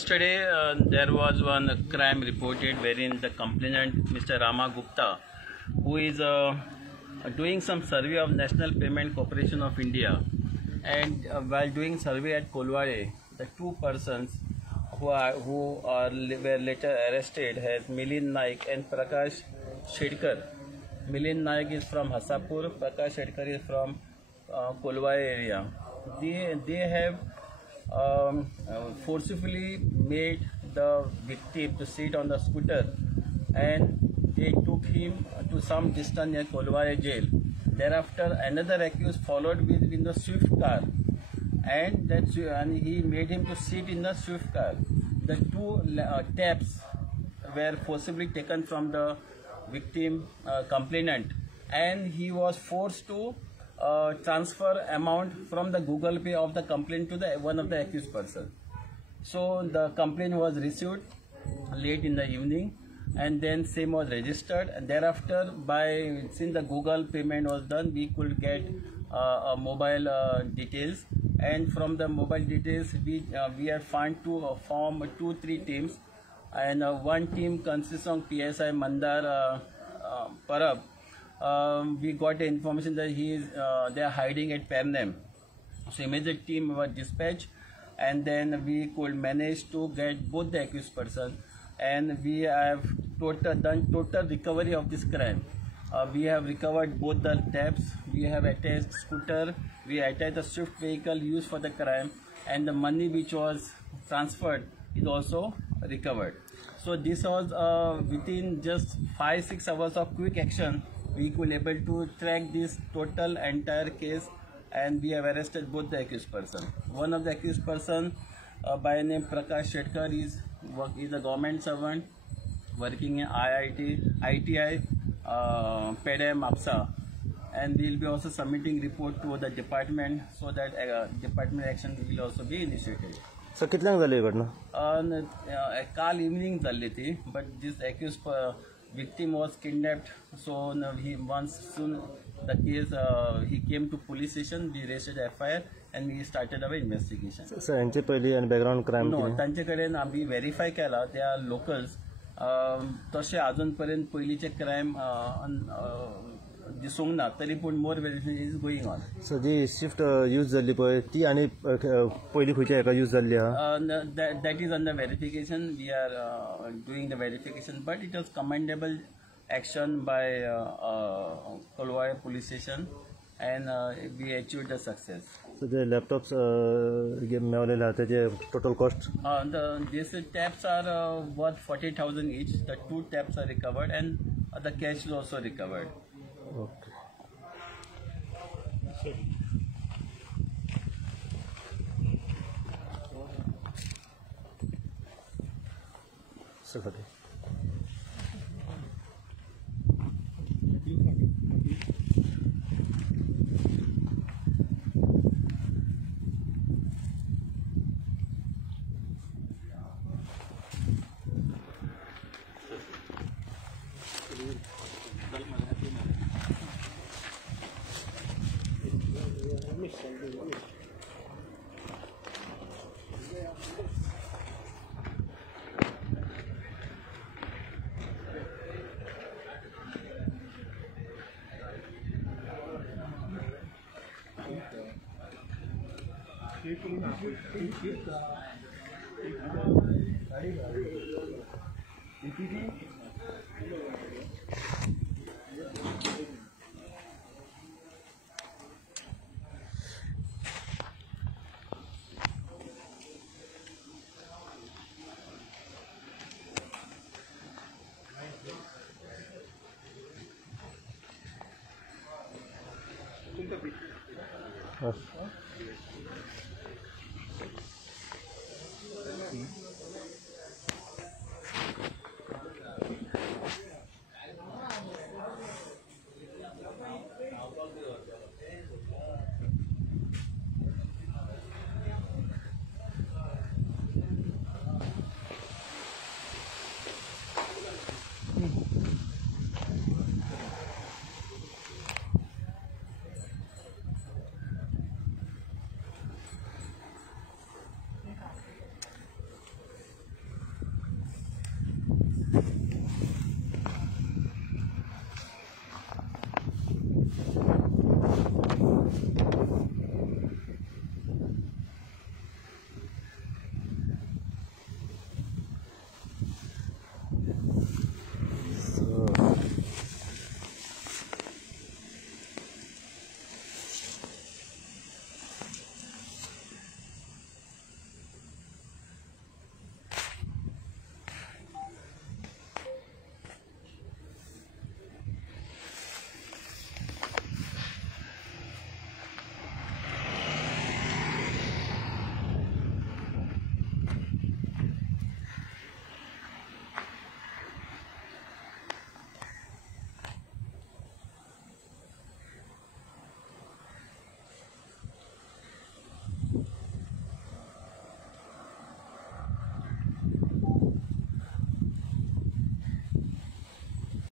Yesterday, there was one crime reported wherein the complainant, Mr. Rama Gupta, who is doing some survey of National Payment Corporation of India, and while doing survey at Kolwade, the two persons were later arrested as Milind Naik and Prakash Shedkar. Milind Naik is from Hasapur, Prakash Shedkar is from Kolwade area. They have forcibly made the victim to sit on the scooter, and they took him to some distance near Kolwade jail. Thereafter, another accused followed in the Swift car, and he made him to sit in the Swift car. The two taps were forcibly taken from the victim complainant, and he was forced to transfer amount from the Google Pay of the complaint to one of the accused person. So the complaint was received late in the evening, and then same was registered, and thereafter, since the Google payment was done, we could get mobile details, and from the mobile details we have found to form 2-3 teams, and one team consists of PSI Mandar Parab. We got the information that they are hiding at Pernem. So immediate team was dispatched, and then we could manage to get both the accused person, and we have done total recovery of this crime. We have recovered both the taps, we have attached scooter, we attached the Swift vehicle used for the crime, and the money which was transferred is also recovered. So this was within just 5-6 hours of quick action, we could able to track this total entire case, and we have arrested both the accused person. One of the accused person by name Prakash Shedkar is a government servant working in ITI, PEDM, APSA, and we will be also submitting report to the department so that department action will also be initiated. So, कितल्यांक जाली घटना? काल evening जाल्ली ती, but this accused victim was kidnapped. So soon the case he came to police station, we registered FIR, and we started our investigation. So यांचे पयली आणि background crime no, तांचे कडेन आम्ही व्हेरीफाय केला, they are locals. तशें अजून पर्यंत पयलींचे क्रायम दिसूंक ना, तरी पूण more verification is going on. So जी शिफ्ट यूज जाल्ली पळय ती आनी पयली खंयच्या हेका यूज जाल्ली आहा? That is under verification. We are doing the verification, but it was commendable action by Kolwade police station, and we achieved the success. So the laptops मेवलेले आहा तेजे total cost? These taps are worth 40,000 each. The 2 taps are recovered, and the cash is also recovered. Okay. Secretary.